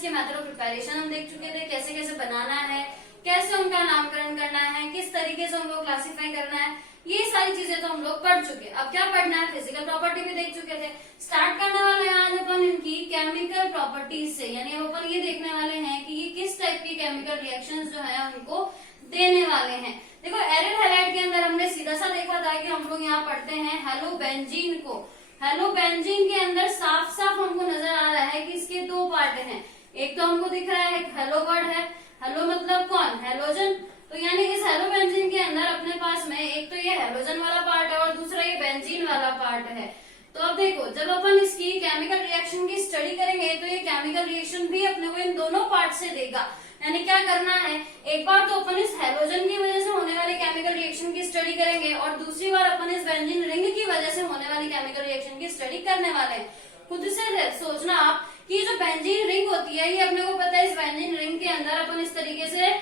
इसके method of preparation हम देख चुके थे, कैसे कैसे बनाना है, कैसे उनका नामकरण करना है, किस तरीके से उनको क्लासिफाई करना है, ये सारी चीजें तो हम लोग पढ़ चुके। अब क्या पढ़ना है, फिजिकल प्रॉपर्टी भी देख चुके थे। स्टार्ट करने वाले हैं आज अपन इनकी केमिकल प्रॉपर्टीज से, यानी अब अपन ये देखने वाले हैं कि ये किस टाइप की केमिकल रिएक्शंस जो है उनको देने वाले हैं। देखो एरिड हैलाइड के अंदर हमने सीधा सा देखा था कि हम लोग यहाँ पढ़ते हैं हेलोबेंजीन को। हेलोबेंजीन के अंदर साफ साफ हमको नजर आ रहा है कि इसके दो पार्ट हैं। एक तो हमको दिख रहा है एक हेलो वर्ड है, हेलो मतलब कौन, हेलोजन। तो यानी इस हेलोबेंजीन के अंदर अपने पास में एक तो ये हेलोजन वाला पार्ट है और दूसरा ये बेंजीन वाला पार्ट है। तो अब देखो जब अपन इसकी केमिकल रिएक्शन की स्टडी करेंगे तो ये केमिकल रिएक्शन भी अपने को इन दोनों पार्ट से देगा। यानी क्या करना है, एक बार तो अपन इस हेलोजन की वजह से होने वाले केमिकल रिएक्शन की स्टडी करेंगे और दूसरी बार अपन इस बेंजीन रिंग की वजह से होने वाली केमिकल रिएक्शन की स्टडी करने वाले हैं। खुद से सोचना आप कि जो बेंजीन रिंग होती है ये अपने को पता है, इस बेंजीन रिंग के अंदर अपन इस तरीके से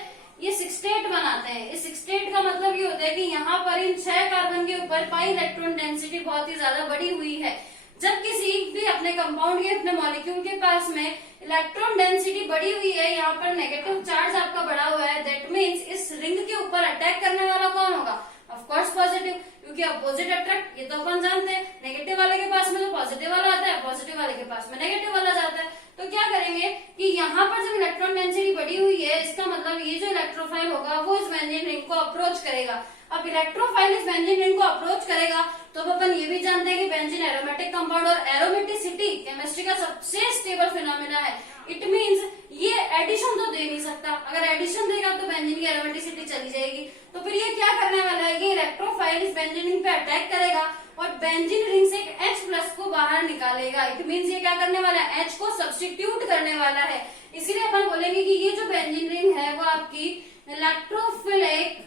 ये सिक्सटेट बनाते हैं। इस सिक्सटेट का मतलब ये होता है कि यहाँ पर इन 6 कार्बन के ऊपर पाई इलेक्ट्रॉन डेंसिटी बहुत ही ज्यादा बढ़ी हुई है। जब किसी भी अपने कंपाउंड के अपने मॉलिक्यूल के पास में इलेक्ट्रॉन डेंसिटी बढ़ी हुई है, यहाँ पर नेगेटिव चार्ज आपका बढ़ा हुआ है, दैट मीन्स इस रिंग के ऊपर अटैक करने वाला कौन होगा, ऑफ कोर्स पॉजिटिव, क्योंकि अपोजिट अट्रैक्ट, ये तो अपन जानते हैं। नेगेटिव वाले के पास में तो पॉजिटिव वाला आता है, पॉजिटिव वाले के पास में नेगेटिव वाला जाता है। तो क्या करेंगे कि यहाँ पर जब इलेक्ट्रॉन डेंसिटी बढ़ी हुई है, इसका मतलब ये जो इलेक्ट्रोफाइल होगा वो इस बेंजीन रिंग को अप्रोच करेगा। अब इलेक्ट्रोफाइल इस बेंजीन रिंग को अप्रोच करेगा तो अब अपन ये भी जानते हैं कि बेंजीन एरोमेटिक कंपाउंड और एरोमेटिसिटी केमिस्ट्री का सबसे स्टेबल फिनोमेना है। इट मींस ये एडिशन तो दे नहीं सकता, अगर एडिशन देगा तो बेंजीन की एरोमेटिसिटी चली जाएगी। तो फिर ये क्या करने वाला है, ये इलेक्ट्रोफाइल इस बेंजीन रिंग पे अटैक करेगा और बेंजीन रिंग से एक H+ को बाहर निकालेगा। इट मींस ये क्या करने वाला है, H को सब्स्टिट्यूट करने वाला है। इसीलिए अपन बोलेंगे कि ये जो बेंजीन रिंग है वो आपकी इलेक्ट्रोफिलिक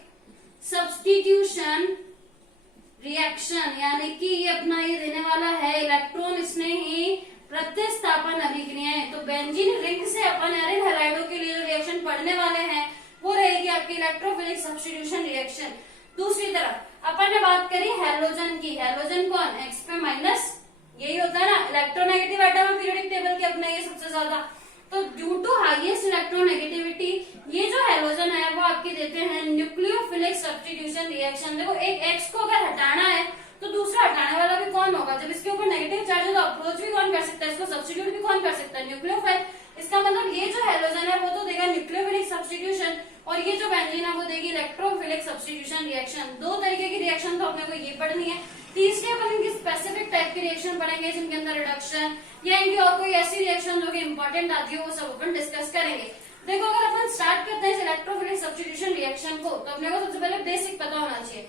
सब्स्टिट्यूशन रिएक्शन, यानी कि ये अपना ये देने वाला है इलेक्ट्रॉन स्नेही प्रतिस्थापन अभिक्रियाएं। तो बेंजीन रिंग से अपन एरिड हैलाइडों के लिए जो रिएक्शन पढ़ने वाले हैं वो रहेगी आपकी इलेक्ट्रोफिलिक सब्स्टिट्यूशन रिएक्शन। दूसरी तरफ अपन ने बात करी हैलोजन की। हैलोजन कौन, X पे माइनस, यही होता है ना इलेक्ट्रोनेगेटिव एटम है पीरियोडिक टेबल के अपने ये सबसे ज्यादा। तो ड्यू टू हाईएस्ट इलेक्ट्रोनेगेटिविटी ये जो हैलोजन है वो आपके देते हैं न्यूक्लियोफिलिक सब्स्टिट्यूशन रिएक्शन। देखो एक X को अगर हटाना है तो दूसरा हटाने वाला भी कौन होगा, जब इसके ऊपर नेगेटिव चार्ज है तो अप्रोच भी कौन कर सकता है, इसको सब्स्टिट्यूट भी कौन कर सकता है, न्यूक्लियोफाइल। इसका मतलब ये जो हैलोजन है वो तो देगा न्यूक्लियोफिलिक सब्स्टिट्यूशन और ये जो बेंजीन है वो देगी इलेक्ट्रोफिलिक सब्स्टिट्यूशन रिएक्शन। दो तरीके की रिएक्शन तो अपने को ये पढ़नी है। तीसरी अपन इनकी स्पेसिफिक टाइप की रिएक्शन पढ़ेंगे जिनके अंदर रिडक्शन या इनकी और कोई ऐसी रिएक्शन जो कि इंपॉर्टेंट आती है वो सब अपन डिस्कस करेंगे। देखो अगर अपन स्टार्ट करते हैं इलेक्ट्रोफिलिक सब्स्टिट्यूशन रिएक्शन को तो अपने को सबसे पहले बेसिक पता होना चाहिए।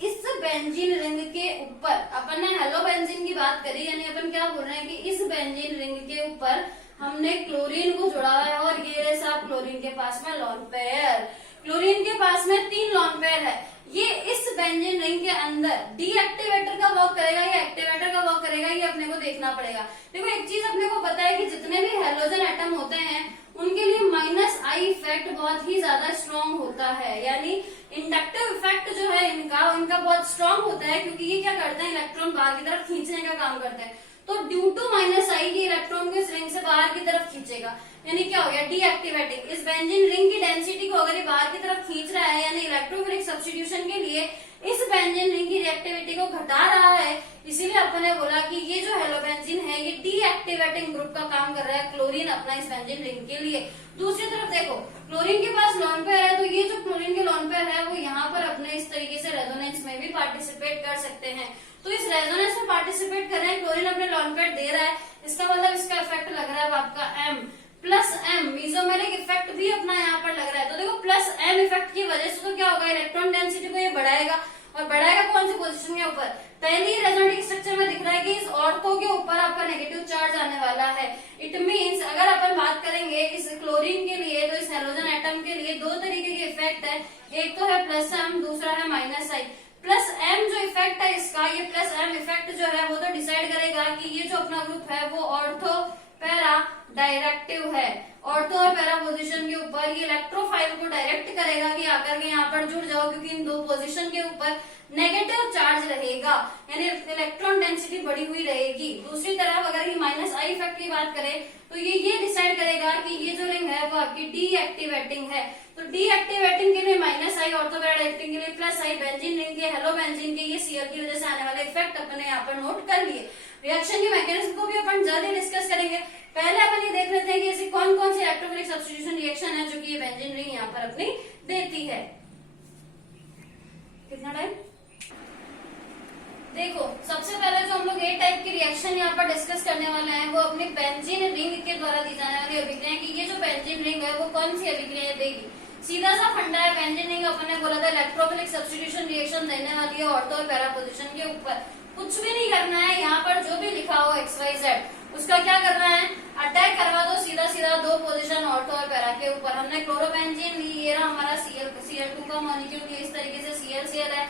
इस बेंजीन रिंग के ऊपर अपन ने हेलोबेंजीन की बात करी, यानी अपन क्या बोल रहे हैं कि इस बेंजीन रिंग के ऊपर हमने क्लोरीन को जोड़ा हुआ है और ये सब क्लोरीन के पास में लोन पेयर, क्लोरीन के पास में 3 लोन पेयर है। ये इस बेंजीन रिंग के अंदर डीएक्टिवेटर का वर्क करेगा या एक्टिवेटर का वर्क करेगा, ये अपने को देखना पड़ेगा। देखो एक चीज अपने को पता है कि जितने भी हेलोजन एटम होते हैं उनके लिए -I इफेक्ट बहुत ही ज्यादा स्ट्रॉन्ग होता है, यानी इंडक्टिव इफेक्ट जो है इनका बहुत स्ट्रॉन्ग होता है, क्योंकि ये क्या करते हैं इलेक्ट्रॉन बाहर की तरफ खींचने का काम करते हैं। तो ड्यू टू -I ये इलेक्ट्रॉन को इस रिंग से बाहर की तरफ खींचेगा, यानी क्या हो गया डीएक्टिवेटिंग। इस बेंजीन रिंग की डेंसिटी को अगर ये बाहर की तरफ खींच रहा है यानी इलेक्ट्रोफिलिक सब्स्टिट्यूशन के लिए इस बेंजीन रिंग की रिएक्टिविटी को घटा रहा है। इसीलिए अपन ने बोला कि ये जो हेलोबेंजीन है ये डीएक्टिवेटिंग ग्रुप का काम कर रहा है क्लोरीन अपना इस बेंजीन रिंग के लिए। दूसरी तरफ देखो क्लोरीन के पास लोन पेयर है, तो ये जो क्लोरीन के लोन पेयर है वो यहाँ पर अपने इस तरीके से रेजोनेंस में भी पार्टिसिपेट कर सकते हैं। तो इस रेजोनेंस में पार्टिसिपेट कर रहे हैं, क्लोरीन अपने लोन पेयर दे रहा है, इसका मतलब इसका इफेक्ट लग रहा है आपका M+M, मीजोमेरिक इफेक्ट भी अपना यहाँ पर लग रहा है। तो देखो +M इफेक्ट की वजह से तो क्या होगा, इलेक्ट्रॉन डेंसिटी को ये बढ़ाएगा और बढ़ाएगा कौन सी पोजीशन के ऊपर, पहली रेजोनेटिक स्ट्रक्चर में दिख रहा है कि इस ऑर्थो के ऊपर आपका नेगेटिव चार्ज आने वाला है। इट मींस अगर अपन बात करेंगे इस क्लोरीन के लिए तो इस हेलोजन एटम के लिए दो तरीके के इफेक्ट है, एक तो है +M, दूसरा है -I। +M जो इफेक्ट है इसका, ये +M इफेक्ट जो है वो तो डिसाइड करेगा कि ये जो अपना ग्रुप है वो ऑर्थो पैरा डायरेक्टिव है ऑर्थो और पैरा पोजीशन के ऊपर। ये इलेक्ट्रोफाइल को डायरेक्ट करेगा कि आकर के यहाँ पर जुड़ जाओ, क्योंकि इन दो पोजीशन के ऊपर नेगेटिव चार्ज रहेगा, यानी इलेक्ट्रॉन डेंसिटी बढ़ी हुई रहेगी। दूसरी तरफ अगर ये माइनस आई इफेक्ट की बात करें तो ये डिसाइड करेगा कि ये जो रिंग है वो आपकी डीएक्टिवेटिंग है। तो डीएक्टिवेटिंग के लिए माइनस आई, ऑर्थो पैरा डायरेक्टिंग के लिए प्लस आई। बेंजीन रिंग के हेलो बेंजीन के ये सीएल की वजह से आने वाले इफेक्ट अपने यहाँ पर नोट कर लिए। रिएक्शन के मैकेनिज्म को भी अपन जल्दी डिस्कस करेंगे। पहले अपन ये देख लेते हैं कि ऐसी कौन कौन सी इलेक्ट्रोफिलिक सब्स्टिट्यूशन रिएक्शन है जो कि ये बेंजीन रिंग यहाँ पर अपनी देती है। कितना टाइम देखो, सबसे पहले जो हम लोग ए टाइप की रिएक्शन यहाँ पर डिस्कस करने वाले हैं वो अपनी बेंजीन रिंग के द्वारा दी जाने वाली अभिक्रिया की। ये जो बेंजीन रिंग है वो कौन सी अभिक्रिया देगी? सीधा सा फंडा है, बेंजीन रिंग अपन ने बोला था इलेक्ट्रोफिलिक सब्स्टिट्यूशन रिएक्शन देने वाली है ऑर्थो और पैरा पोजीशन के ऊपर। कुछ भी नहीं करना है, यहाँ पर जो भी लिखा हो XYZ उसका क्या करना है, अटैक करवा दो सीधा सीधा दो पोजीशन ऑर्थो और पैरा के ऊपर। हमने क्लोरोबेंजीन ली, ये रहा हमारा Cl2 का मॉलिक्यूल, इस तरीके से Cl है।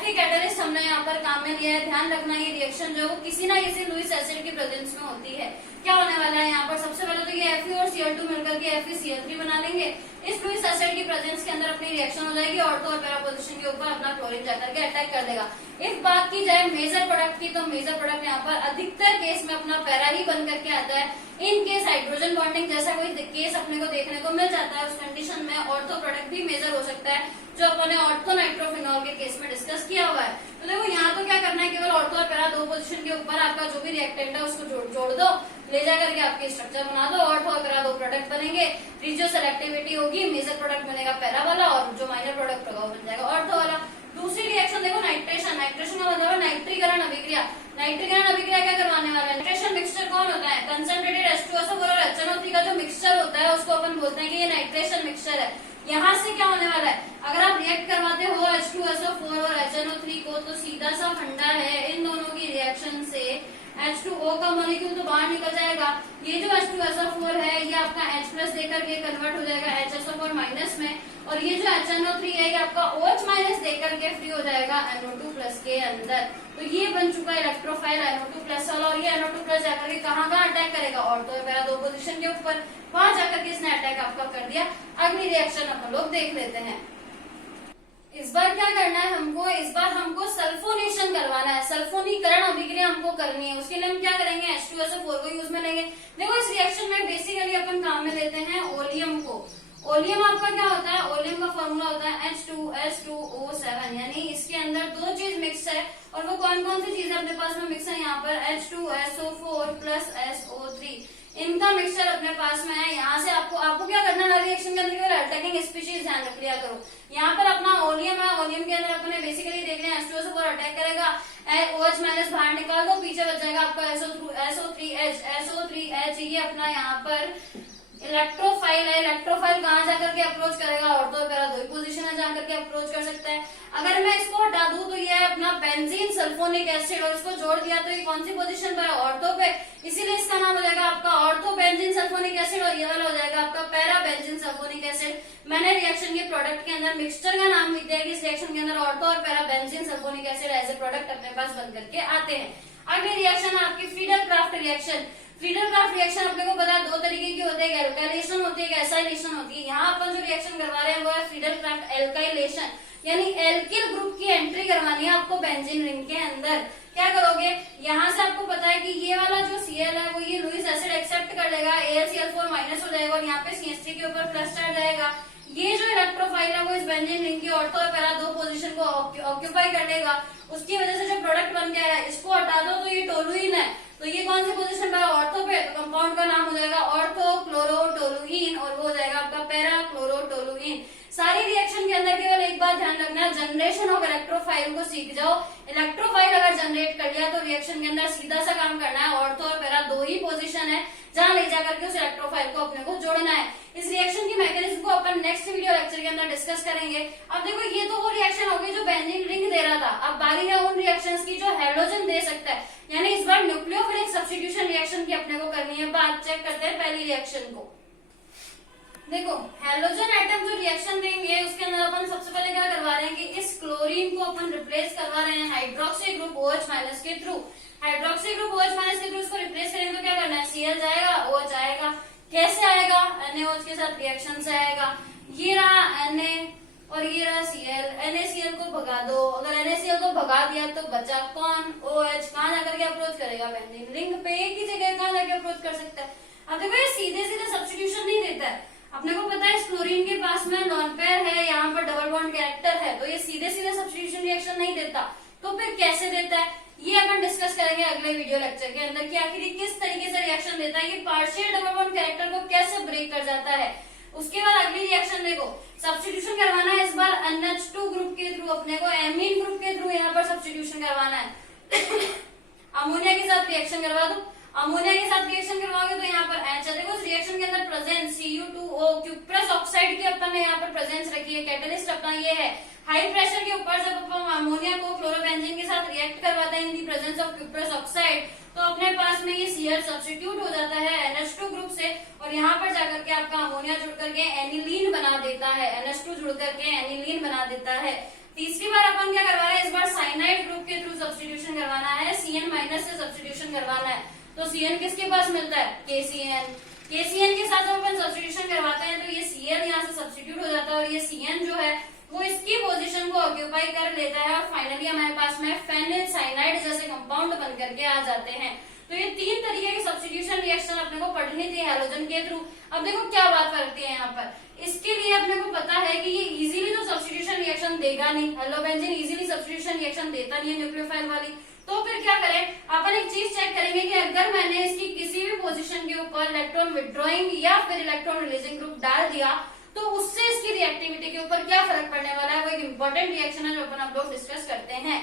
Fe कैटलिस्ट हमने यहाँ पर काम में लिया है। ध्यान रखना ये रिएक्शन जो है किसी ना किसी लुईस एसिड की प्रेजेंस में होती है। क्या होने वाला है यहाँ पर, सबसे पहले तो ये Fe और Cl2 मिलकर के FeCl3 बना लेंगे। इस लुईस एसिड की प्रेजेंस के अंदर अपनी रिएक्शन हो जाएगी, ऑर्थो और पैरा पोजीशन के ऊपर अपना क्लोरीन जाकर के अटैक कर देगा। इस बात की जाए मेजर प्रोडक्ट की, तो मेजर प्रोडक्ट यहाँ पर अधिकतर केस में अपना पैरा ही बन करके आता है। इन केस हाइड्रोजन बॉन्डिंग जैसा कोई केस अपने को देखने को मिल जाता है, उस कंडीशन में ऑर्थो प्रोडक्ट भी मेजर हो सकता है, जो अपने ऑर्थो नाइट्रोफिनॉल के केस में डिस्कस किया हुआ है। तो देखो यहाँ तो क्या करना है, केवल ऑर्थो और पैरा दो पोजीशन के ऊपर आपका जो भी रिएक्टेंट है उसको जोड़ दो, ले जाकर के आपकी स्ट्रक्चर बना दो, ऑर्थो और पैरा दो प्रोडक्ट बनेंगे। रिजियो सेलेक्टिविटी होगी, मेजर प्रोडक्ट बनेगा पैरा वाला और जो माइनर प्रोडक्ट होगा बन जाएगा ऑर्थो वाला। दूसरी रिएक्शन देखो नाइट्रेशन। नाइट्रेशन का मतलब नाइट्रीकरण अभिक्रिया। नाइट्रीकरण अभिक्रिया क्या करवाने वाला है, नाइट्रेशन मिक्सचर कौन होता है, कंसंट्रेटेड H2SO4 और HNO3 का जो मिक्सचर होता है उसको अपन बोलते हैं कि ये नाइट्रेशन मिक्सचर है। यहाँ से क्या होने वाला है, अगर आप रिएक्ट करवाते हो H2SO4 और HNO3 को, तो सीधा सा फंडा है इन दोनों की रिएक्शन से H2O का मॉलिक्यूल तो बाहर निकल जाएगा। ये जो H2SO4 है ये आपका H+ देकर के कन्वर्ट हो जाएगा HSO4- में, और ये जो HNO3 है ये आपका OH- देकर के फ्री हो जाएगा NO2+ के अंदर। तो ये बन चुका है इलेक्ट्रोफाइल NO2+ वाला, और ये NO2+ जाकर के कहाँ अटैक करेगा, ऑर्थो और पैरा दो पोजीशन के ऊपर। वहां जाकर के इसने अटैक आपका कर दिया। अगली रिएक्शन अपन लोग देख लेते हैं। इस बार क्या करना है हमको, इस बार हमको सल्फोनेशन करवाना है, सल्फोनीकरण अभिक्रिया हमको करनी है। उसके लिए हम क्या करेंगे, H2SO4 को यूज में लेंगे। देखो इस रिएक्शन में बेसिकली अपन काम में लेते हैं ओलियम को। ओलियम आपका क्या होता है, ओलियम का फॉर्मूला होता है H2S2O7, यानी इसके अंदर दो चीज मिक्स है, और वो कौन कौन सी चीजें अपने पास में मिक्स है, यहाँ पर H2SO4 + SO3 इनका मिक्सचर अपने पास में है। यहाँ से आपको क्या करना है, रिएक्शन के अंदर केवल अटैकिंग स्पीशीज ध्यान रख लिया करो। यहाँ पर अपना ओलियम है, ओलियम के अंदर अपने बेसिकली देख रहे हैं H2SO4 अटैक करेगा, OH- बाहर निकाल दो, पीछे बच जाएगा आपका SO3H। ये अपना यहाँ पर इलेक्ट्रोफाइल है। इलेक्ट्रोफाइल कहाँ जाकर के अप्रोच करेगा, ऑर्थो और पैरा दो ही पोजीशन है जहाँ करके अप्रोच कर सकता है। अगर मैं इसको हटा दूं तो ये है अपना बेंजीन सल्फोनिक एसिड, और इसको जोड़ दिया तो ये कौन सी पोजीशन पर है, ऑर्थो पे, इसीलिए इसका नाम हो जाएगा आपका ऑर्थो बेंजीन सल्फोनिक एसिड, और ये वाला हो जाएगा आपका पैरा बेंजीन सल्फोनिक एसिड। मैंने रिएक्शन के प्रोडक्ट के अंदर मिक्सचर का नाम लिख दिया कि इस रिएक्शन के अंदर ऑर्थो और para benzene sulphonic acid as a product अपने पास बन करके आते हैं। अगली रिएक्शन है आपकी फ्रीडल-क्राफ्ट रिएक्शन। फ्रीडल-क्राफ्ट रिएक्शन अपने को पता है दो तरीके की होती है, एल्काइलेशन होती है, एसाइलेशन होती है। यहाँ अपन जो रिएक्शन करवा रहे हैं वो है फ्रीडल-क्राफ्ट एल्काइलेशन, यानी एल्किल ग्रुप की एंट्री करवानी है आपको बेंजीन रिंग के अंदर। क्या करोगे, यहाँ से आपको पता है कि ये वाला जो Cl है वो ये लुईस एसिड एक्सेप्ट कर लेगा, AlCl4- हो जाएगा, और यहाँ पे CH3 के ऊपर प्लस चार्ज आएगा। ये जो इलेक्ट्रोफाइल है वो इस बेंजीन रिंग की ऑर्थो और पैरा दो पोजीशन को ऑक्यूपाई कर लेगा। उसकी वजह से जो प्रोडक्ट बन के आया इसको हटा दो तो ये टोलुइन है, तो ये कौन सी पोजीशन पर है, ऑर्थो पे, तो कंपाउंड का नाम हो जाएगा ऑर्थो क्लोरोटोलुइन, और वो हो जाएगा आपका पैरा क्लोरोटोलुइन। सारी रिएक्शन के अंदर केवल एक बात ध्यान रखना है, जनरेशन ऑफ इलेक्ट्रोफाइल को सीख जाओ। इलेक्ट्रोफाइल अगर जनरेट कर लिया तो रिएक्शन के अंदर सीधा सा काम करना है, ऑर्थो और पैरा दो ही पोजीशन है जहां ले जाकर के उस इलेक्ट्रोफाइल को अपने को जोड़ना है। इस रिएक्शन की मैकेनिज्म को अपन नेक्स्ट वीडियो लेक्चर के अंदर डिस्कस करेंगे। अब देखो ये तो वो रिएक्शन होगी जो बेंजीन रिंग दे रहा था, अब बारी है उन रिएक्शंस की जो हैलोजन दे सकता है, यानी इस बार न्यूक्लियोफिलिक सब्स्टिट्यूशन रिएक्शन की अपने को करनी है। बात चेक करते हैं पहली रिएक्शन को। देखो हेलोजन एटम जो रिएक्शन देंगे उसके अंदर अपन सबसे पहले क्या करवा रहे हैं कि इस क्लोरीन को अपन रिप्लेस करवा रहे हैं हाइड्रोक्सी ग्रुप OH माइनस के through. Hydroxy group OH minus के थ्रू इसको रिप्लेस करेंगे तो क्या करना है, Cl जाएगा, OH आएगा। कैसे आएगा, NaOH के साथ रिएक्शन से आएगा। ये रहा Na और ये रहा Cl, NaCl को भगा दो। अगर NaCl को भगा दिया तो बचा कौन, OH। कहाँ जाकर के अप्रोच करेगा, बेंजीन रिंग पे। एक ही जगह कहाँ जाके अप्रोच कर सकता है। अब देखो ये सीधे सीधे सब्स्टिट्यूशन नहीं देता है। अपने को पता है इस क्लोरीन के पास में लॉन पेयर है, यहाँ पर डबल बॉन्ड कैरेक्टर है, तो ये सीधे सीधे सब्स्टिट्यूशन रिएक्शन नहीं देता। तो फिर कैसे देता है, ये अपन डिस्कस करेंगे अगले वीडियो लेक्चर के अंदर कि आखिर किस तरीके से रिएक्शन देता है, ये पार्शियल डबल बॉन्ड कैरेक्टर को कैसे ब्रेक कर जाता है। उसके बाद अगली रिएक्शन देखो, सब्स्टिट्यूशन करवाना है इस बार NH2 ग्रुप के थ्रू, अपने को एमीन ग्रुप के थ्रू यहाँ पर सब्स्टिट्यूशन करवाना है। अमोनिया के साथ रिएक्शन करवा दो। अमोनिया के साथ रिएक्शन करवाओगे तो यहाँ पर H है। देखो उस रिएक्शन के अंदर प्रेजेंस Cu2O क्यूप्रस ऑक्साइड की अपन ने यहाँ पर प्रेजेंस रखी है। कैटलिस्ट अपना ये है। हाई प्रेशर के ऊपर जब अपन अमोनिया को क्लोरोबेंजीन के साथ रिएक्ट करवाते हैं in the presence of cuprous oxide, तो अपने पास में ये Cl सब्स्टिट्यूट हो जाता है NH2 ग्रुप से, और यहाँ पर जाकर के आपका अमोनिया जुड़ करके एनिलीन बना देता है। NH2 जुड़ करके एनिलीन बना देता है। तीसरी बार अपन क्या करवा रहे हैं, इस बार साइनाइड ग्रुप के थ्रू सब्स्टिट्यूशन करवाना है। Cn माइनस से सब्स्टिट्यूशन करवाना है। तो Cn किसके पास मिलता है, KCN। KCN के साथ जब अपन सब्स्टिट्यूशन करवाते हैं तो ये Cl यहाँ से सब्स्टिट्यूट हो जाता है और ये Cn जो है वो इसकी पोजीशन को ऑक्यूपाई कर लेता है, और फाइनली हमारे पास में फेनिल साइनाइड जैसे कंपाउंड बन करके आ जाते हैं। तो ये तीन तरीके के सब्स्टिट्यूशन रिएक्शन अपने को पढ़नी थी हैलोजन के थ्रू। अब देखो क्या बात करती है यहाँ पर, इसके लिए अपने को पता है कि ये इजीली तो सब्स्टिट्यूशन रिएक्शन देगा नहीं, हेलोबेंजीन इजीली सब्स्टिट्यूशन रिएक्शन देता नहीं है न्यूक्लियोफाइल वाली। तो फिर क्या करें, अपन एक चीज चेक करेंगे कि अगर मैंने इसकी किसी भी पोजीशन के ऊपर इलेक्ट्रॉन विड्रॉइंग या फिर इलेक्ट्रॉन रिलीजिंग ग्रुप डाल दिया तो उससे इसकी रिएक्टिविटी के ऊपर क्या फर्क पड़ने वाला है। वो एक इम्पोर्टेंट रिएक्शन है जो अपन आप लोग डिस्कस करते हैं।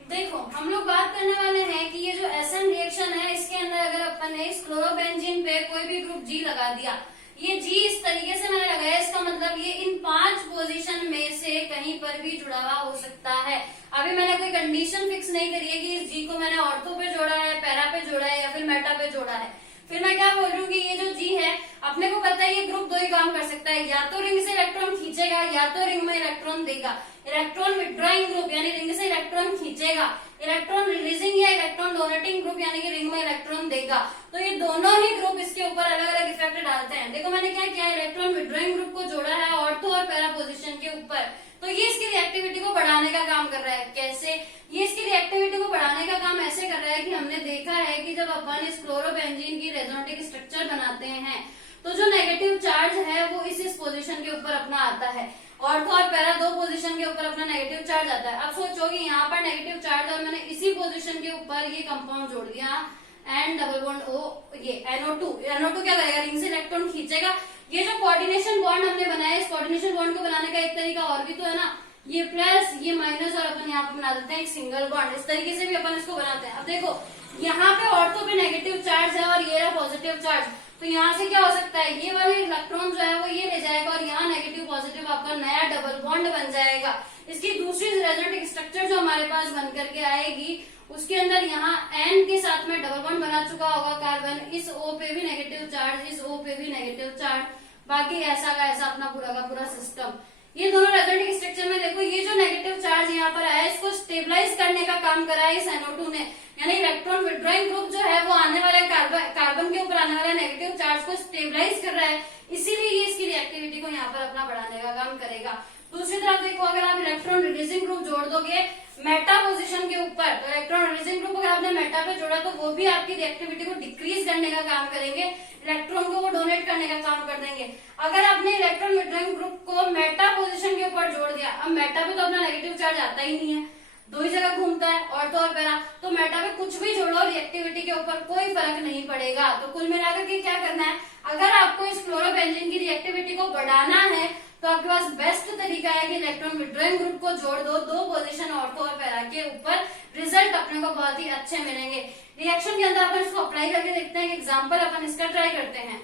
देखो हम लोग बात करने वाले हैं कि ये जो SN रिएक्शन है इसके अंदर अगर अपन ने इस क्लोरोबेंजीन पे कोई भी ग्रुप G लगा दिया, ये G इस तरीके से मैंने लगाया, इसका मतलब ये इन 5 पोजीशन में से कहीं पर भी जुड़ा हुआ हो सकता है। अभी मैंने कोई कंडीशन फिक्स नहीं करी है कि इस G को मैंने ऑर्थो पे जोड़ा है, पैरा पे जोड़ा है या फिर मेटा पे जोड़ा है। फिर मैं क्या बोल रही हूँ कि ये जो G है अपने को पता है ये ग्रुप दो ही काम कर सकता है, या तो रिंग से इलेक्ट्रॉन खींचेगा या तो रिंग में इलेक्ट्रॉन देगा। इलेक्ट्रॉन विड्रॉइंग ग्रुप यानी रिंग से इलेक्ट्रॉन खींचेगा, इलेक्ट्रॉन रिलीजिंग या इलेक्ट्रॉन डोनेटिंग ग्रुप यानी कि रिंग में इलेक्ट्रॉन देगा। तो ये दोनों ही ग्रुप इसके ऊपर अलग अलग इफेक्ट डालते हैं। देखो मैंने क्या किया, इलेक्ट्रॉन विड्रॉइंग ग्रुप को जोड़ा है ऑर्थो और पैरा पोजीशन के ऊपर, तो ये इसकी रिएक्टिविटी को बढ़ाने का काम कर रहा है। कैसे, ये इसकी रिएक्टिविटी को बढ़ाने का काम ऐसे कर रहा है कि हमने देखा है कि जब अपन इस क्लोरोबेंजीन की रेजोनेटिक स्ट्रक्चर बनाते हैं तो जो नेगेटिव चार्ज है वो इस पोजीशन के ऊपर अपना आता है, ऑर्थो और पैरा दो पोजीशन के ऊपर अपना नेगेटिव चार्ज आता है। अब सोचो कि यहाँ पर नेगेटिव चार्ज और मैंने इसी पोजीशन के ऊपर ये कंपाउंड जोड़ दिया एंड डबल बॉन्ड O, ये NO2 क्या करेगा, रिंग से इलेक्ट्रॉन खींचेगा। ये जो कोऑर्डिनेशन बॉन्ड हमने बनाया, इस कोऑर्डिनेशन बॉन्ड को बनाने का एक तरीका और भी तो है ना, ये प्लस ये माइनस और अपन यहाँ पे बना देते हैं एक सिंगल बॉन्ड। इस तरीके से भी अपन इसको बनाते हैं। अब देखो यहाँ पे ऑर्थो पे नेगेटिव चार्ज है और ये रहा पॉजिटिव चार्ज, तो यहाँ से क्या हो सकता है, ये वाले इलेक्ट्रॉन जो है वो ये ले जाएगा और यहाँ नेगेटिव पॉजिटिव आपका नया डबल बॉन्ड बन जाएगा। इसकी दूसरी रेजोनेटिक स्ट्रक्चर जो हमारे पास बन करके आएगी उसके अंदर यहाँ N के साथ में डबल बॉन्ड बना चुका होगा कार्बन, इस O पे भी नेगेटिव चार्ज, इस O पे भी नेगेटिव चार्ज, बाकी ऐसा का ऐसा अपना पूरा का पूरा सिस्टम। ये दोनों रेजोनेटिक स्ट्रक्चर में देखो ये जो नेगेटिव चार्ज यहाँ पर आया इसको स्टेबलाइज करने का काम करा है इस NO2 ने, यानी इलेक्ट्रॉन विड्रॉइंग ग्रुप जो है वो आने वाले कार्बन के ऊपर आने वाले नेगेटिव चार्ज को स्टेबलाइज कर रहा है, इसीलिए ये इसकी रिएक्टिविटी को यहाँ पर अपना बढ़ाने का काम करेगा। दूसरी तरफ देखो अगर आप इलेक्ट्रॉन रिलीजिंग ग्रुप जोड़ दोगे मेटा पोजीशन के ऊपर, तो इलेक्ट्रॉन रिलीजिंग ग्रुप अगर आपने मेटा पे जोड़ा तो वो भी आपकी रिएक्टिविटी को डिक्रीज करने का काम करेंगे, इलेक्ट्रॉन को वो डोनेट करने का काम कर देंगे। अगर आपने इलेक्ट्रॉन विड्रॉइंग ग्रुप को मेटा पोजीशन के ऊपर जोड़ दिया, अब मेटा पे तो अपना नेगेटिव चार्ज आता ही नहीं है, दो ही जगह घूमता है ऑर्थो और पैरा, तो मेटा पे कुछ भी जोड़ो रिएक्टिविटी के ऊपर कोई फर्क नहीं पड़ेगा। तो कुल मिलाकर के क्या करना है, अगर आपको इस क्लोरोबेंजीन की रिएक्टिविटी को बढ़ाना है तो आपके पास बेस्ट तरीका है कि इलेक्ट्रॉन विड्रॉइंग ग्रुप को जोड़ दो पोजीशन ऑर्थो और पैरा के ऊपर, रिजल्ट अपने को बहुत ही अच्छे मिलेंगे। रिएक्शन के अंदर अपन इसको अप्लाई करके देखते हैं, एग्जाम्पल अपन इसका ट्राई करते हैं।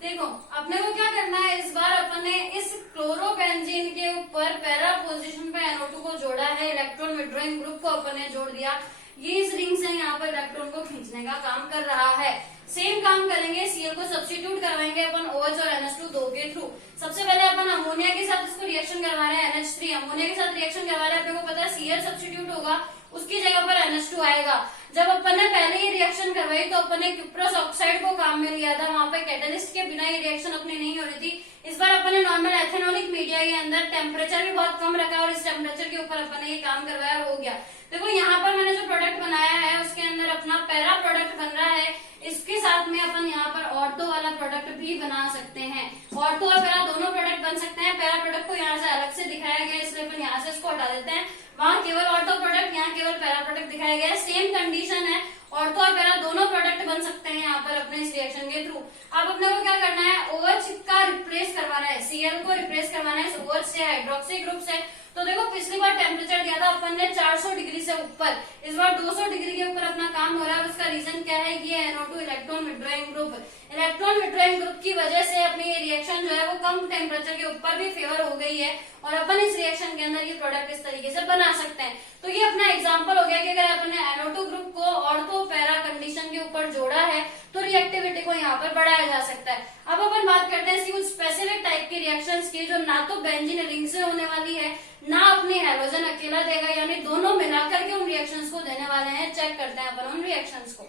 देखो अपने को क्या करना है, इस बार अपन ने इस क्लोरोबेंजीन के ऊपर पैरा पोजीशन पे NO2 को जोड़ा है, इलेक्ट्रॉन विड्रॉइंग ग्रुप को अपन ने जोड़ दिया। ये इस रिंग से यहाँ पर इलेक्ट्रॉन को खींचने का काम कर रहा है। सेम काम करेंगे, Cl को सब्स्टिट्यूट करवाएंगे अपन OH और NH2 दो के थ्रू। सबसे पहले अपन अमोनिया के साथ इसको रिएक्शन करवा रहे हैं, NH3 अमोनिया के साथ रिएक्शन करवा रहे हैं, अपने को पता है Cl सब्स्टिट्यूट होगा, उसकी जगह पर NH2 आएगा। जब अपन ने पहले ही रिएक्शन करवाई तो अपन ने क्यूप्रस ऑक्साइड को काम में लिया था, वहां पे कैटलिस्ट के बिना ये रिएक्शन अपनी नहीं हो रही थी। इस बार अपन ने नॉर्मल एथेनॉलिक मीडिया के अंदर टेम्परेचर भी बहुत कम रखा और इस टेम्परेचर के ऊपर अपन ने ये काम करवाया, हो गया। देखो यहाँ पर मैंने जो प्रोडक्ट बनाया है उसके अंदर अपना पैरा प्रोडक्ट बन रहा है, इसके साथ में अपन यहाँ पर ऑर्थो वाला प्रोडक्ट भी बना सकते हैं। ऑर्थो और पैरा दोनों प्रोडक्ट बन सकते हैं। पैरा प्रोडक्ट को यहाँ से अलग से दिखाया गया, इसलिए अपन यहाँ से इसको हटा देते हैं। वहां केवल ऑर्थो प्रोडक्ट, यहाँ केवल पैरा प्रोडक्ट दिखाया गया है। सेम कंडीशन है, ऑर्थो और पैरा दोनों प्रोडक्ट बन सकते हैं यहाँ पर अपने इस रिएक्शन के थ्रू। अब अपने को क्या करना है, OH का रिप्लेस करवाना है, Cl को रिप्लेस करवाना है इस OH से, हाइड्रोक्सी ग्रुप से। तो देखो पिछली बार टेम्परेचर दिया था अपन ने 400 डिग्री से ऊपर, इस बार 200 डिग्री के ऊपर अपना काम हो रहा है। उसका रीजन क्या है, ये NO2 electron withdrawing group. Electron withdrawing group की वजह से अपनी ये रिएक्शन जो है वो कम टेम्परेचर के ऊपर भी फेवर हो गई है और अपन इस रिएक्शन के अंदर ये प्रोडक्ट इस तरीके से बना सकते हैं। तो ये अपना एग्जाम्पल हो गया कि अगर अपन ने NO2 ग्रुप को ऑर्थो पैरा कंडीशन के ऊपर जोड़ा है तो रिएक्टिविटी को यहाँ पर बढ़ाया जा सकता है। अब अपन बात करते हैं इसकी कुछ स्पेसिफिक टाइप की रिएक्शंस की, जो ना तो बेंजीन रिंग से होने वाली है, ना अपने हैलोजन अकेला देगा, यानी दोनों मिलाकर के उन रिएक्शंस को देने वाले हैं। चेक करते हैं अपन उन रिएक्शंस को।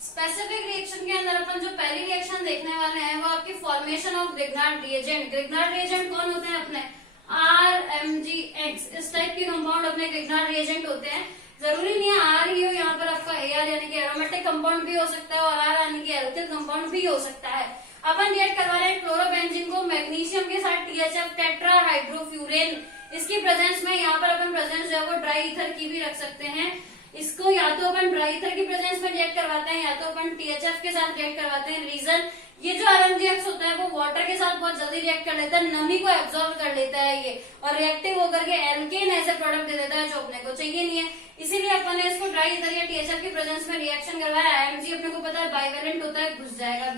स्पेसिफिक रिएक्शन के अंदर अपन जो पहली रिएक्शन देखने वाले हैं वो आपकी formation of Grignard reagent. Grignard reagent कौन होते हैं अपने, RMgX, इस टाइप के कंपाउंड अपने ग्रिग्नार्ड रिएजेंट होते हैं। जरूरी नहीं है आर ही हो, यहाँ पर आपका AR यानी कि एरोमेटिक कंपाउंड भी हो सकता है और R यानी कि एल्किल कंपाउंड भी हो सकता है। अपन रिएक्ट करवा रहे हैं क्लोरोबेंजीन को मैग्नीशियम के साथ THF टेट्रा हाइड्रोफ्यूरेन, इसकी प्रेजेंस में यहाँ पर अपन प्रेजेंस जो है वो ड्राई ईथर की भी रख सकते हैं। इसको या तो अपन ड्राई ईथर की प्रेजेंस में रिएक्ट करवाते हैं या तो अपन THF के साथ रिएक्ट करवाते हैं। रीजन, ये जो RMgX होता है वो वाटर के साथ बहुत जल्दी रिएक्ट कर लेता है, नमी को एब्जॉर्ब कर लेता है ये, और रिएक्टिव होकर के एल्केन ऐसे प्रोडक्ट दे देता है जो अपने को चाहिए नहीं है। इसीलिए अपन ने इसको ड्राई ईथर या THF की प्रेजेंस में रिएक्शन करवाया। IMG अपने को पता है बाइवेलेंट होता है, घुस जाएगा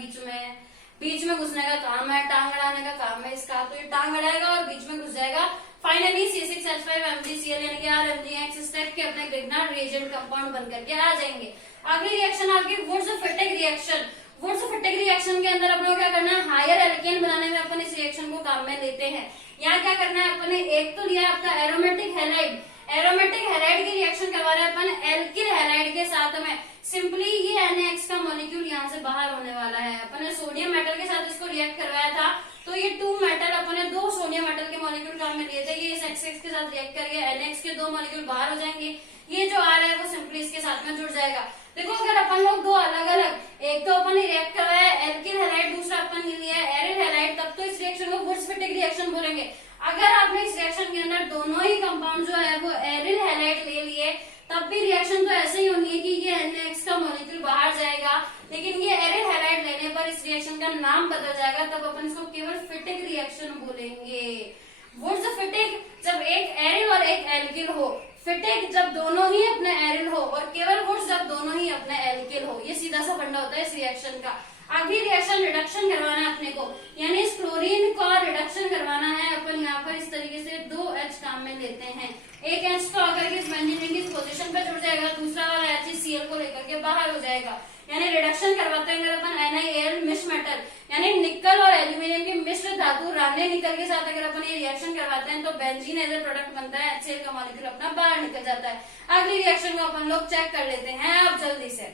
बीच में घुसने का काम है, टांग अड़ाने का काम है इसका, तो ये टांग अड़ाएगा और बीच में घुस जाएगा। फाइनली C6H5MgCl यानी कि RMgX इस टाइप के अपने ग्रिग्नार्ड रिएजेंट कंपाउंड बनकर के आ जाएंगे। अगली रिएक्शन आपकी वुड्स-फिटिग रिएक्शन। वुड्स-फिटिग रिएक्शन के अंदर अपने को क्या करना है, हायर एल्केन बनाने में अपन इस रिएक्शन को काम में लेते हैं। यहाँ क्या करना है, अपन ने एक तो लिया आपका एरोमेटिक हैलाइड, एरोमेटिक हैलाइड की रिएक्शन करवा रहे हैं अपन एल्किल हैलाइड के साथ में। सिंपली ये NaX का मॉलिक्यूल यहाँ से बाहर होने वाला है। अपन ने सोडियम मेटल के साथ इसको रिएक्ट करवाया था, तो ये 2 मेटल अपन ने 2 सोडियम मेटल के मॉलिक्यूल काम में लिए थे। ये इस XX के साथ रिएक्ट करके NaX के 2 मॉलिक्यूल बाहर हो जाएंगे। ये जो आ रहा है वो सिंपली इसके साथ में जुड़ जाएगा। देखो अगर अपन लोग दो अलग अलग, एक तो अपन ने रिएक्ट करवाया एल्किल हैलाइड, दूसरा अपन ने लिया एरिल हैलाइड, तब तो इस रिएक्शन को वुड्स-फिटिग रिएक्शन बोलेंगे। अगर आपने इस रिएक्शन के अंदर दोनों ही कंपाउंड जो है वो एरिल हैलाइड ले लिए, तब भी रिएक्शन तो ऐसे ही होनी है कि ये NaX का मॉलिक्यूल बाहर जाएगा, लेकिन ये एरिल हैलाइड लेने पर इस रिएक्शन का नाम बदल जाएगा, तब अपन इसको केवल फिटिग रिएक्शन बोलेंगे। वुड्स-फिटिग जब एक एरिल और एक एल्किल हो, फिटिग जब दोनों ही अपने एरिल हो, और केवल वुड्स जब दोनों ही अपने एल्किल हो। ये सीधा सा फंडा होता है इस रिएक्शन का। अगली रिएक्शन रिडक्शन करवाना है अपने को, यानी इस क्लोरीन का रिडक्शन करवाना है। अपन यहाँ पर इस तरीके से 2 H काम में लेते हैं। एक H तो आकर के इस बेंजीन रिंग की पोजीशन पर जुड़ जाएगा, दूसरा वाला H Cl को लेकर के बाहर हो जाएगा। यानी रिडक्शन करवाते हैं अगर अपन NiAl मिश्र मेटल, यानी निकल और एल्यूमिनियम की मिश्र धातु राने निकल के साथ अगर अपन ये रिएक्शन करवाते हैं तो बेंजीन एज ए प्रोडक्ट बनता है, HCl का मॉलिक्यूल अपना बाहर निकल जाता है। अगली रिएक्शन को अपन लोग चेक कर लेते हैं अब जल्दी से।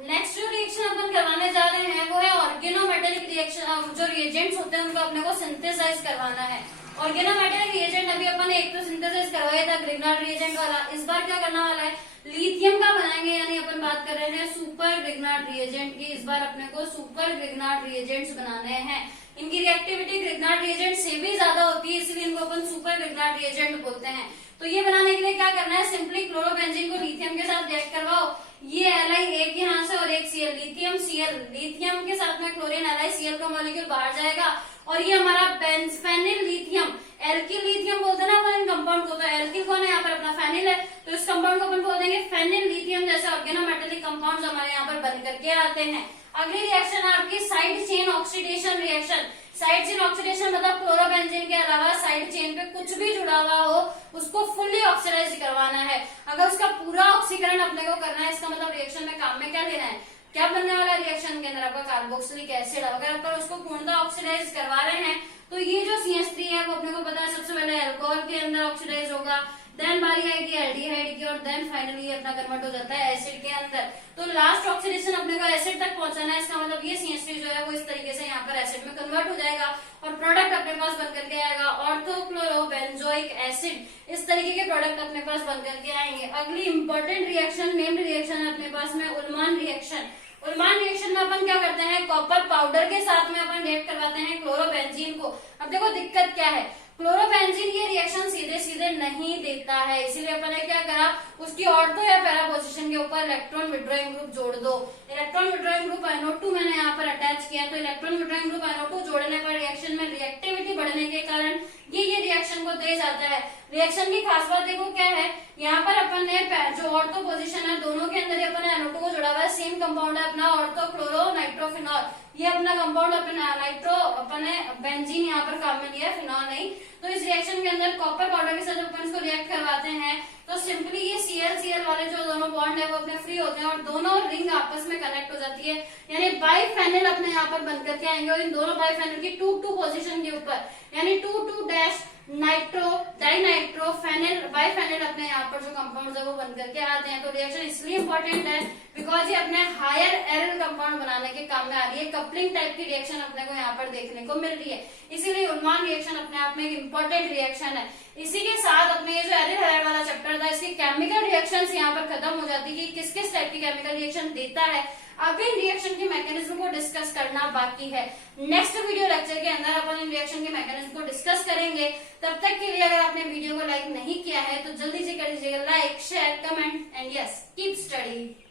नेक्स्ट जो रिएक्शन अपन करवाने जा रहे हैं वो है ऑर्गेनोमेटेलिक रिएक्शन। जो रिएजेंट्स होते हैं उनको अपने को सिंथेसाइज करवाना है। ऑर्गेनोमेटेलिक रिएजेंट अभी अपन ने एक तो सिंथेसाइज करवाया था ग्रिग्नार्ड रिएजेंट वाला, इस बार क्या करना वाला है, लिथियम का बनाएंगे। यानी अपन बात कर रहे हैं सुपर ग्रिग्नार्ड रिएजेंट की। इस बार अपने को सुपर ग्रिग्नार्ड रिएजेंट्स बनाने हैं। इनकी रिएक्टिविटी ग्रिग्नार्ड रिएजेंट से भी ज्यादा होती है, इसलिए इनको अपन सुपर ग्रिग्नार्ड रिएजेंट बोलते हैं। तो ये बनाने के लिए क्या करना है, सिंपली क्लोरोबेंजीन को लिथियम के साथ रिएक्ट करवाओ। ये Li एक यहाँ से और एक Cl, लिथियम Cl, लिथियम के साथ में क्लोरीन LiCl का मॉलिक्यूल बाहर जाएगा, और ये हमारा फेनिल लिथियम, एल्किल लिथियम बोलते हैं ना अपन इन कंपाउंड को। तो एल्किल कौन है यहाँ पर, अपना फेनिल है, तो इस कंपाउंड को अपन बोल देंगे फेनिल लिथियम। जैसे ऑर्गेनोमेटेलिक कंपाउंड हमारे यहाँ पर बन करके आते हैं। अगली रिएक्शन है आपकी side chain oxidation reaction. Side chain oxidation मतलब क्लोरोबेंजीन के अलावा साइड साइड चेन पे कुछ भी जुड़ा हुआ हो उसको फुल्ली ऑक्सीडाइज करवाना है। अगर उसका पूरा ऑक्सीकरण अपने को करना है, इसका मतलब रिएक्शन में काम में क्या लेना है, क्या बनने वाला है रिएक्शन के अंदर आपका कार्बोक्सिलिक एसिड। अगर अपन उसको पूर्णतः ऑक्सीडाइज करवा रहे हैं तो ये जो CH3 है वो अपने को पता है सबसे पहले अल्कोहल के अंदर ऑक्सीडाइज होगा, देन बारी आएगी एल्डिहाइड की, और देन फाइनली ये अपना कन्वर्ट हो जाता है एसिड के अंदर। तो लास्ट ऑक्सीडेशन अपने को एसिड तक पहुंचाना है, इसका मतलब ये CH3 जो है वो इस तरीके से यहाँ पर एसिड में कन्वर्ट हो जाएगा और प्रोडक्ट अपने पास बन करके आएगा ऑर्थोक्लोरोबेंजोइक एसिड। इस तरीके के प्रोडक्ट अपने पास बन करके आएंगे। अगली इंपॉर्टेंट रिएक्शन, नेम्ड रिएक्शन है अपने पास में उल्मान रिएक्शन। उल्मान रिएक्शन में अपन क्या करते हैं, कॉपर पाउडर के साथ में अपन रिएक्ट करवाते हैं क्लोरोबेंजीन को। अब देखो दिक्कत क्या है, क्लोरोबेंजीन ये रिएक्शन सीधे सीधे नहीं देता है, इसीलिए अपन ने क्या करा, उसकी ऑर्थो या पैरा पोजीशन के ऊपर इलेक्ट्रॉन विड्रॉइंग ग्रुप जोड़ दो। इलेक्ट्रॉन विड्रॉइंग ग्रुप NO2 मैंने यहाँ पर अटैच किया, तो इलेक्ट्रॉन विड्रॉइंग ग्रुप NO2 जोड़ने पर रिएक्शन में रिएक्टिविटी बढ़ने के कारण ये रिएक्शन को दे जाता है। रिएक्शन की खास बात देखो क्या है, यहाँ पर अपन ने जो ऑर्थो पोजीशन है दोनों के अंदर अपन ने NO2 को जोड़ा हुआ है, सेम कंपाउंड है अपना ऑर्थो क्लोरो नाइट्रोफिनॉल। ये अपना कंपाउंड अपना नाइट्रो अपने बेंजीन यहाँ पर काम में लिया है, फिनॉल नहीं। तो इस रिएक्शन के अंदर कॉपर पाउडर के साथ जब अपन इसको रिएक्ट करवाते हैं तो सिंपली ये Cl वाले जो दोनों बॉन्ड है वो अपने फ्री होते हैं और दोनों रिंग आपस में कनेक्ट हो जाती है, यानी बाइफेनिल अपने यहाँ पर बन करके आएंगे। और इन दोनों बाइफेनिल की 2-2 पोजीशन के ऊपर यानी 2-2- नाइट्रो डाइनाइट्रो फेनिल बाइफेनिल अपने यहाँ पर जो कंपाउंड है वो बन करके आते हैं। तो रिएक्शन इसलिए इंपॉर्टेंट है बिकॉज ये अपने हायर एरल कंपाउंड बनाने के काम में आ रही है। कपलिंग टाइप की रिएक्शन अपने को यहाँ पर देखने को मिल रही है, इसीलिए उल्मान रिएक्शन अपने आप में एक इंपॉर्टेंट रिएक्शन है। इसी के साथ अपने ये जो एरिल हैलाइड वाला चैप्टर था इसकी केमिकल रिएक्शंस यहाँ पर खत्म हो जाती है कि किस किस टाइप की केमिकल रिएक्शन देता है। अब इन रिएक्शन के मैकेनिज्म को डिस्कस करना बाकी है। नेक्स्ट वीडियो लेक्चर के अंदर अपन इन रिएक्शन के मैकेनिज्म को डिस्कस करेंगे। तब तक के लिए अगर आपने वीडियो को लाइक नहीं किया है तो जल्दी से कर दीजिएगा like, share, comment and yes keep study.